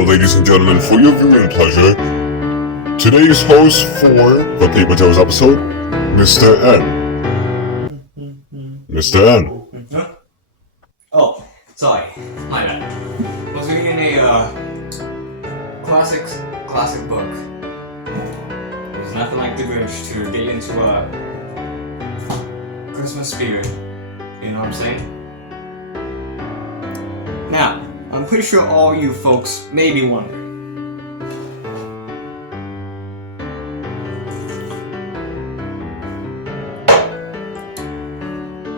Now, ladies and gentlemen, for your viewing pleasure, today's host for the Paper Tales episode, Mr. N. Mr. N. Huh? Oh, sorry. My bad. I was reading a classic book. There's nothing like the Grinch to get into a Christmas spirit. You know what I'm saying? Now, I'm pretty sure all you folks may be wondering.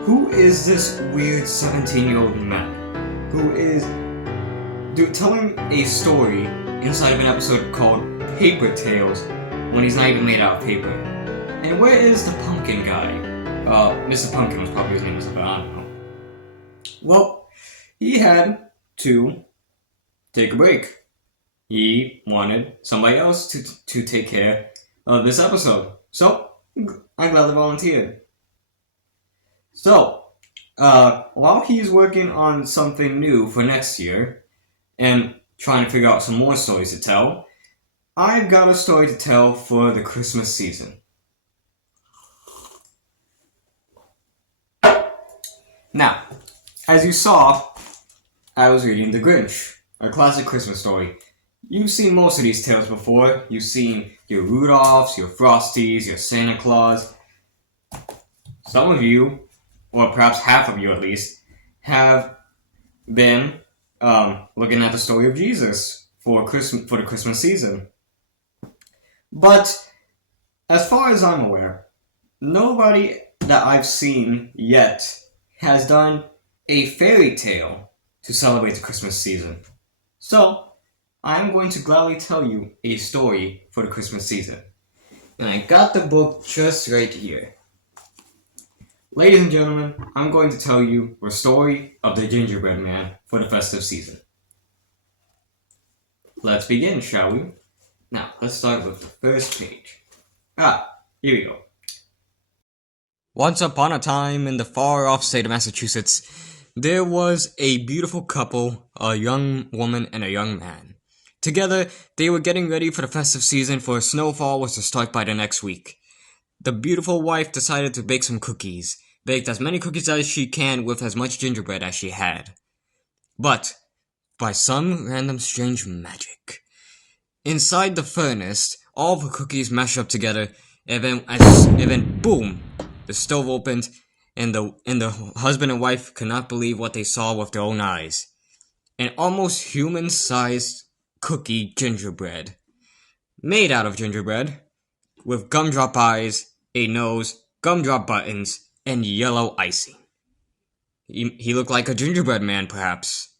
Who is this weird 17-year-old man who is telling a story inside of an episode called Paper Tales when he's not even made out of paper? And where is the pumpkin guy? Mr. Pumpkin was probably his name, but I don't know. Well, he had to take a break. He wanted somebody else to take care of this episode. So, I gladly volunteered. So, while he's working on something new for next year and trying to figure out some more stories to tell, I've got a story to tell for the Christmas season. Now, as you saw, I was reading The Grinch, a classic Christmas story. You've seen most of these tales before. You've seen your Rudolphs, your Frosties, your Santa Claus. Some of you, or perhaps half of you at least, have been looking at the story of Jesus for the Christmas season. But as far as I'm aware, nobody that I've seen yet has done a fairy tale to celebrate the Christmas season. So, I'm going to gladly tell you a story for the Christmas season. And I got the book just right here. Ladies and gentlemen, I'm going to tell you the story of the Gingerbread Man for the festive season. Let's begin, shall we? Now, let's start with the first page. Here we go. Once upon a time in the far-off state of Massachusetts, there was a beautiful couple, a young woman and a young man. Together, they were getting ready for the festive season, for snowfall was to start by the next week. The beautiful wife decided to bake some cookies, baked as many cookies as she can with as much gingerbread as she had. But, by some random strange magic, inside the furnace, all the cookies mashed up together, and then boom! The stove opened, and the husband and wife could not believe what they saw with their own eyes. An almost human-sized cookie gingerbread. Made out of gingerbread, with gumdrop eyes, a nose, gumdrop buttons, and yellow icing. He looked like a gingerbread man, perhaps.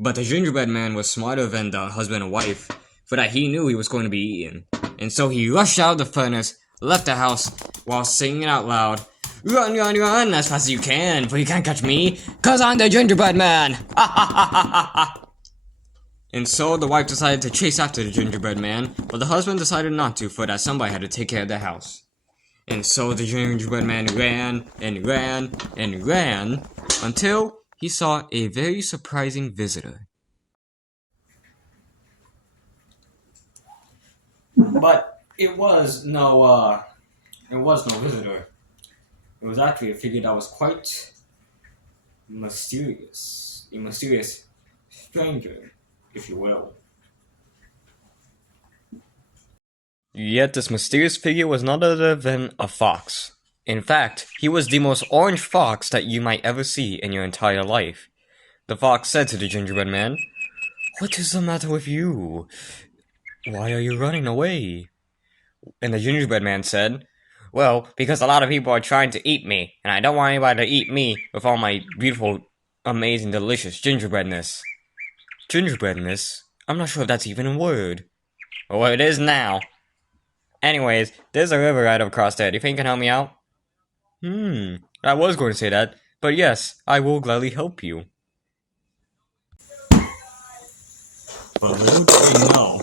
But the gingerbread man was smarter than the husband and wife, for that he knew he was going to be eaten. And so he rushed out of the furnace, left the house, while singing out loud, "Run, run, run as fast as you can, for you can't catch me, 'cause I'm the gingerbread man!" And so the wife decided to chase after the gingerbread man, but the husband decided not to, for that somebody had to take care of the house. And so the gingerbread man ran, and ran, and ran, until he saw a very surprising visitor. But it was no visitor. It was actually a figure that was quite mysterious. A mysterious stranger, if you will. Yet this mysterious figure was none other than a fox. In fact, he was the most orange fox that you might ever see in your entire life. The fox said to the gingerbread man, "What is the matter with you? Why are you running away?" And the gingerbread man said, "Well, because a lot of people are trying to eat me, and I don't want anybody to eat me with all my beautiful, amazing, delicious gingerbreadness." Gingerbreadness? I'm not sure if that's even a word. Well, it is now. Anyways, there's a river right across there. Do you think you can help me out? I was going to say that, but yes, I will gladly help you. But little did we know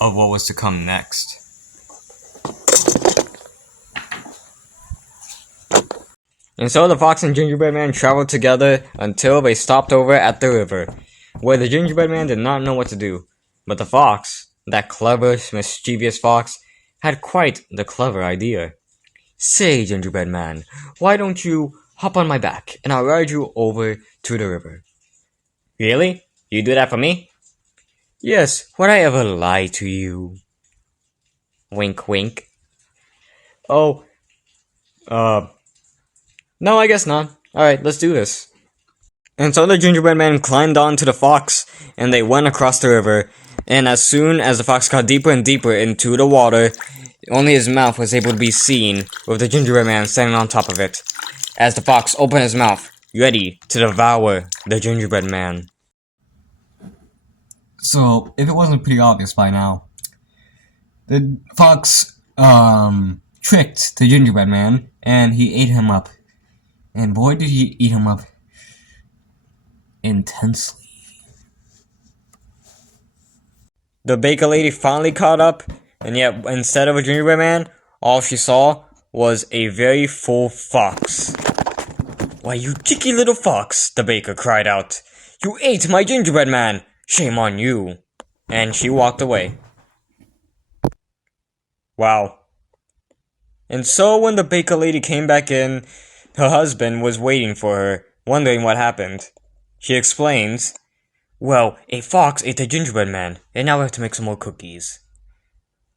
of what was to come next. And so the fox and gingerbread man traveled together until they stopped over at the river. where the gingerbread man did not know what to do. But the fox, that clever, mischievous fox, had quite the clever idea. Say, gingerbread man, why don't you hop on my back and I'll ride you over to the river? Really? You do that for me? Yes, would I ever lie to you? Wink, wink. Oh, no, I guess not. Alright, let's do this. And so the gingerbread man climbed onto the fox, and they went across the river, and as soon as the fox got deeper and deeper into the water, only his mouth was able to be seen, with the gingerbread man standing on top of it, as the fox opened his mouth, ready to devour the gingerbread man. So, if it wasn't pretty obvious by now, the fox, tricked the gingerbread man, and he ate him up. And boy, did he eat him up intensely. The baker lady finally caught up, and yet, instead of a gingerbread man, all she saw was a very full fox. Why, you cheeky little fox, the baker cried out. You ate my gingerbread man! Shame on you! And she walked away. Wow. And so when the baker lady came back in, her husband was waiting for her, wondering what happened. She explains, well, a fox ate a gingerbread man, and now we have to make some more cookies.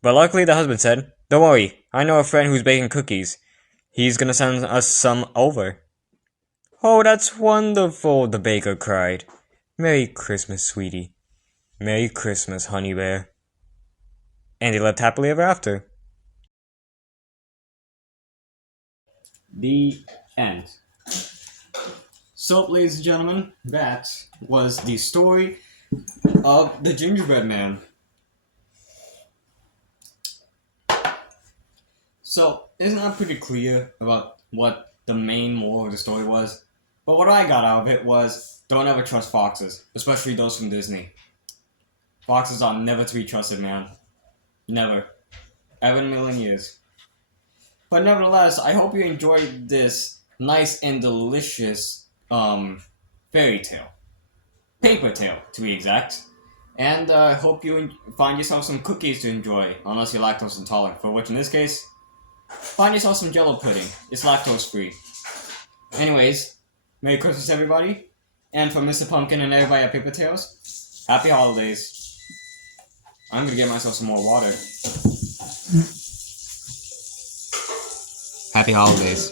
But luckily the husband said, don't worry, I know a friend who's baking cookies. He's gonna send us some over. Oh, that's wonderful, the baker cried. Merry Christmas, sweetie. Merry Christmas, honey bear. And they lived happily ever after. The end. So, ladies and gentlemen, that was the story of the gingerbread man. So, isn't that pretty clear about what the main moral of the story was? But what I got out of it was, don't ever trust foxes, especially those from Disney. Foxes are never to be trusted, man. Never. Ever in a million years. But nevertheless, I hope you enjoyed this nice and delicious fairy tale. Paper tale, to be exact. And I hope you find yourself some cookies to enjoy, unless you're lactose intolerant, for which in this case, find yourself some Jello pudding. It's lactose free. Anyways, Merry Christmas everybody, and for Mr. Pumpkin and everybody at Paper Tales, Happy Holidays. I'm gonna get myself some more water. Happy Holidays.